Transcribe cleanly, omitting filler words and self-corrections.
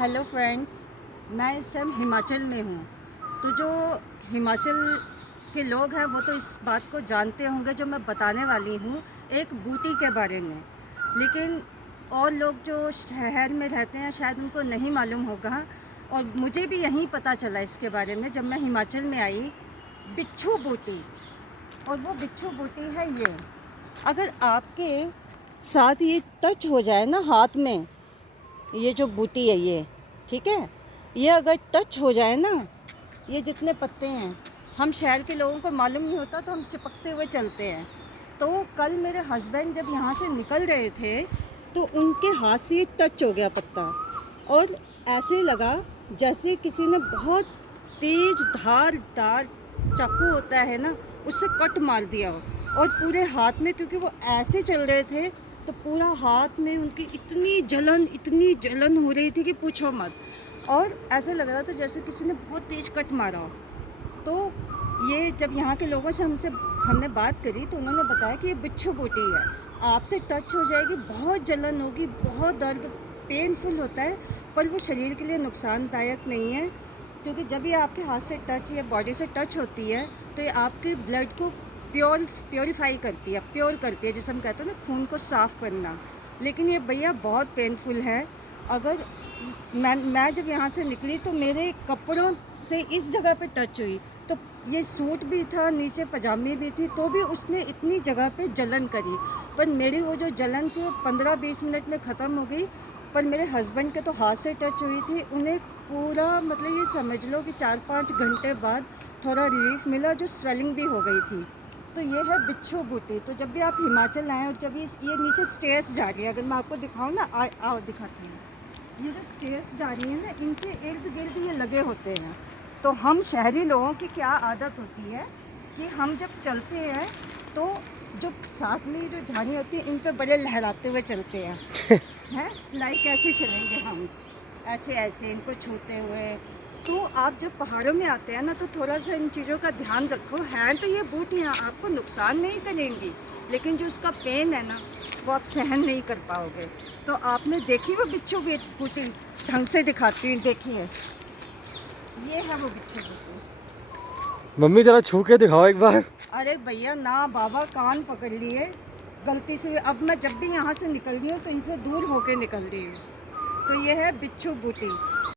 Hello friends, मैं इस time Himachal में हूँ। तो जो हिमाचल के लोग हैं वो तो इस बात को जानते होंगे जो मैं बताने वाली हूँ, एक बूटी के बारे में। लेकिन और लोग जो शहर में रहते हैं शायद उनको नहीं मालूम होगा, और मुझे भी यहीं पता चला इसके बारे में जब मैं हिमाचल में आई। बिच्छू बूटी, और वो बिच्छू बूटी है ये। अगर आपके साथ ये टच हो जाए ना हाथ में, ये जो बूटी है ये, ठीक है, ये अगर टच हो जाए ना, ये जितने पत्ते हैं, हम शहर के लोगों को मालूम नहीं होता तो हम चिपकते हुए चलते हैं। तो कल मेरे हस्बैंड जब यहाँ से निकल रहे थे तो उनके हाथ से टच हो गया पत्ता, और ऐसे लगा जैसे किसी ने बहुत तेज धारदार चाकू होता है ना, उससे कट मार दिया हो। और पूरे हाथ में, क्योंकि वो ऐसे चल रहे थे, तो पूरा हाथ में उनकी इतनी जलन हो रही थी कि पूछो मत। और ऐसा लग रहा था जैसे किसी ने बहुत तेज़ कट मारा हो। तो ये जब यहाँ के लोगों से हमने बात करी तो उन्होंने बताया कि ये बिच्छू बूटी है, आपसे टच हो जाएगी, बहुत जलन होगी, बहुत दर्द, पेनफुल होता है, पर वो शरीर के लिए नुकसानदायक नहीं है। क्योंकि जब ये आपके हाथ से टच या बॉडी से टच होती है तो ये आपके ब्लड को प्योरीफाई करती है, प्योर करती है, जिसे हम कहते हैं ना खून को साफ़ करना। लेकिन ये भैया बहुत पेनफुल है। अगर मैं जब यहाँ से निकली तो मेरे कपड़ों से इस जगह पे टच हुई, तो ये सूट भी था, नीचे पजामी भी थी, तो भी उसने इतनी जगह पे जलन करी। पर मेरी वो जो जलन थी वो 15-20 मिनट में ख़त्म हो गई। पर मेरे हस्बैंड के तो हाथ से टच हुई थी, उन्हें पूरा, मतलब ये समझ लो कि 4-5 घंटे बाद थोड़ा रिलीफ मिला, जो स्वेलिंग भी हो गई थी। तो ये है बिच्छू बूटी। तो जब भी आप हिमाचल आएँ और जब ये नीचे स्टेयर्स जा रही है, अगर मैं आपको दिखाऊँ ना, आओ दिखाती हूँ। ये जो स्टेयर्स जा रही है ना, इनके इर्द गिर्द ये लगे होते हैं। तो हम शहरी लोगों की क्या आदत होती है कि हम जब चलते हैं तो जो साथ में जो झाड़ी होती है इन पे बड़े लहराते हुए चलते हैं हैं, लाइक ऐसे चलेंगे हम, ऐसे ऐसे इनको छूते हुए। तो आप जब पहाड़ों में आते हैं ना तो थोड़ा सा इन चीज़ों का ध्यान रखो। हैं तो ये बूटियाँ आपको नुकसान नहीं करेंगी, लेकिन जो उसका पेन है ना वो आप सहन नहीं कर पाओगे। तो आपने देखी वो बिच्छू बूटी, ढंग से दिखाती हूँ, देखिए, ये है वो बिच्छू बूटी। मम्मी जरा छू के दिखाओ एक बार। अरे भैया ना बाबा, कान पकड़ लिए गलती से। अब मैं जब भी यहाँ से निकल रही हूँ तो इनसे दूर होके निकल रही हूँ। तो ये है बिच्छू बूटी।